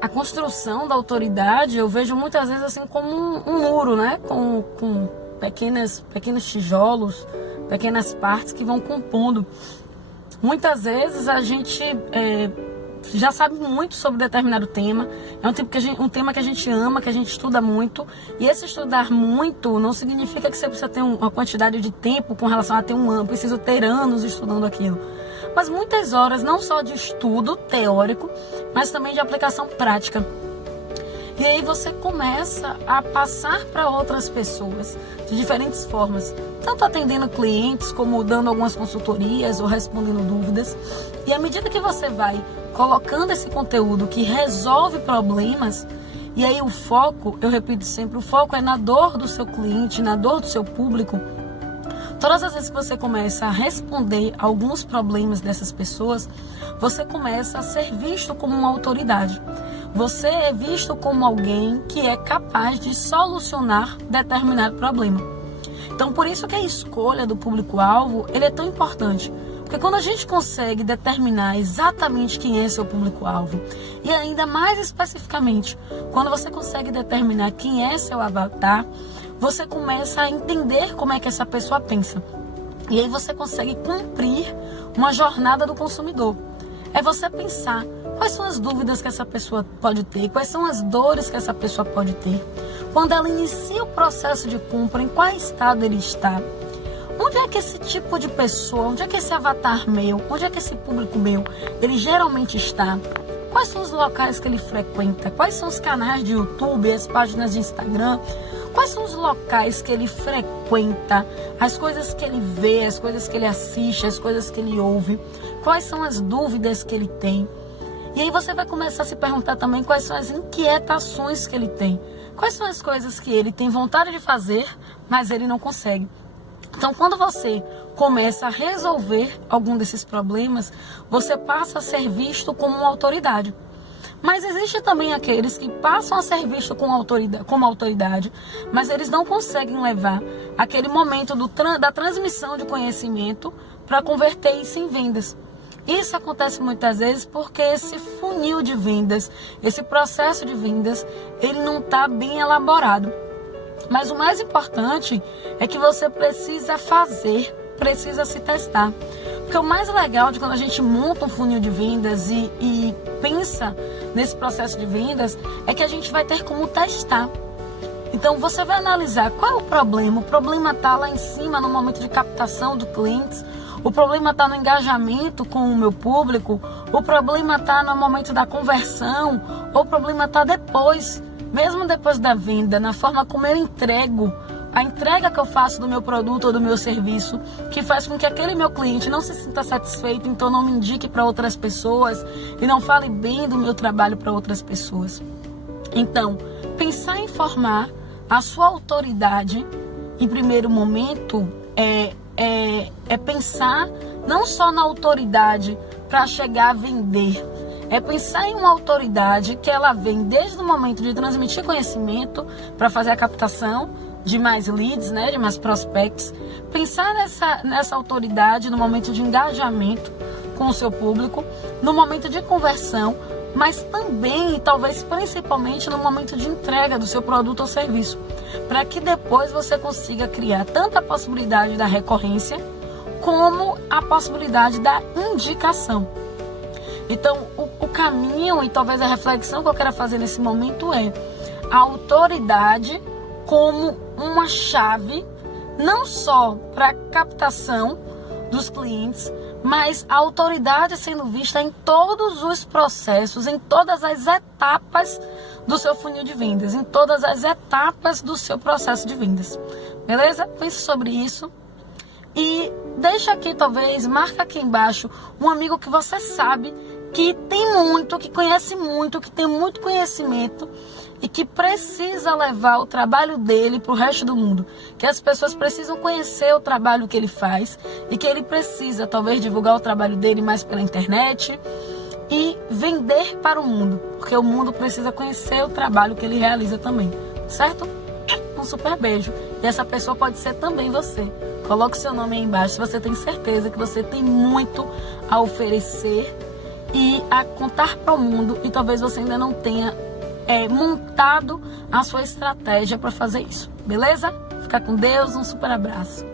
a construção da autoridade, eu vejo muitas vezes assim como um muro, né? Com pequenos tijolos, pequenas partes que vão compondo. Muitas vezes a gente já sabe muito sobre determinado tema, é um tema que a gente ama, que a gente estuda muito, e esse estudar muito não significa que você precisa ter uma quantidade de tempo com relação a ter preciso ter anos estudando aquilo, mas muitas horas não só de estudo teórico, mas também de aplicação prática. E aí você começa a passar para outras pessoas de diferentes formas, tanto atendendo clientes como dando algumas consultorias ou respondendo dúvidas. E à medida que você vai colocando esse conteúdo que resolve problemas, e aí o foco, eu repito sempre, o foco é na dor do seu cliente, na dor do seu público. Todas as vezes que você começa a responder alguns problemas dessas pessoas, você começa a ser visto como uma autoridade. Você é visto como alguém que é capaz de solucionar determinado problema. Então, por isso que a escolha do público-alvo, ele é tão importante. Porque quando a gente consegue determinar exatamente quem é seu público-alvo, e ainda mais especificamente, quando você consegue determinar quem é seu avatar, você começa a entender como é que essa pessoa pensa. E aí você consegue cumprir uma jornada do consumidor. É você pensar quais são as dúvidas que essa pessoa pode ter, quais são as dores que essa pessoa pode ter. Quando ela inicia o processo de compra, em qual estado ele está? Onde é que esse tipo de pessoa, onde é que esse avatar meu, onde é que esse público meu, ele geralmente está? Quais são os locais que ele frequenta? Quais são os canais de YouTube, as páginas de Instagram? Quais são os locais que ele frequenta? As coisas que ele vê, as coisas que ele assiste, as coisas que ele ouve? Quais são as dúvidas que ele tem? E aí você vai começar a se perguntar também quais são as inquietações que ele tem. Quais são as coisas que ele tem vontade de fazer, mas ele não consegue. Então, quando você começa a resolver algum desses problemas, você passa a ser visto como uma autoridade. Mas existe também aqueles que passam a ser vistos como autoridade, mas eles não conseguem levar aquele momento da transmissão de conhecimento para converter isso em vendas. Isso acontece muitas vezes porque esse funil de vendas, esse processo de vendas, ele não está bem elaborado. Mas o mais importante é que você precisa se testar. Porque o mais legal de quando a gente monta um funil de vendas e pensa nesse processo de vendas é que a gente vai ter como testar. Então você vai analisar qual é o problema. O problema está lá em cima no momento de captação de clientes. O problema está no engajamento com o meu público. O problema está no momento da conversão. Ou o problema está depois. Mesmo depois da venda, na forma como eu entrego, a entrega que eu faço do meu produto ou do meu serviço, que faz com que aquele meu cliente não se sinta satisfeito, então não me indique para outras pessoas e não fale bem do meu trabalho para outras pessoas. Então, pensar em formar a sua autoridade, em primeiro momento, é pensar não só na autoridade para chegar a vender, é pensar em uma autoridade que ela vem desde o momento de transmitir conhecimento para fazer a captação de mais leads, né, de mais prospects. Pensar nessa autoridade no momento de engajamento com o seu público, no momento de conversão, mas também e talvez principalmente no momento de entrega do seu produto ou serviço, para que depois você consiga criar tanto a possibilidade da recorrência como a possibilidade da indicação. Então, o caminho e talvez a reflexão que eu quero fazer nesse momento é a autoridade como uma chave, não só para captação dos clientes, mas a autoridade sendo vista em todos os processos, em todas as etapas do seu funil de vendas, em todas as etapas do seu processo de vendas. Beleza? Pense sobre isso. E deixa aqui, talvez, marca aqui embaixo um amigo que você sabe que tem muito, que conhece muito, que tem muito conhecimento e que precisa levar o trabalho dele para o resto do mundo. Que as pessoas precisam conhecer o trabalho que ele faz e que ele precisa, talvez, divulgar o trabalho dele mais pela internet e vender para o mundo. Porque o mundo precisa conhecer o trabalho que ele realiza também. Certo? Um super beijo. E essa pessoa pode ser também você. Coloque seu nome aí embaixo se você tem certeza que você tem muito a oferecer e a contar para o mundo, e talvez você ainda não tenha montado a sua estratégia para fazer isso, beleza? Fica com Deus, um super abraço.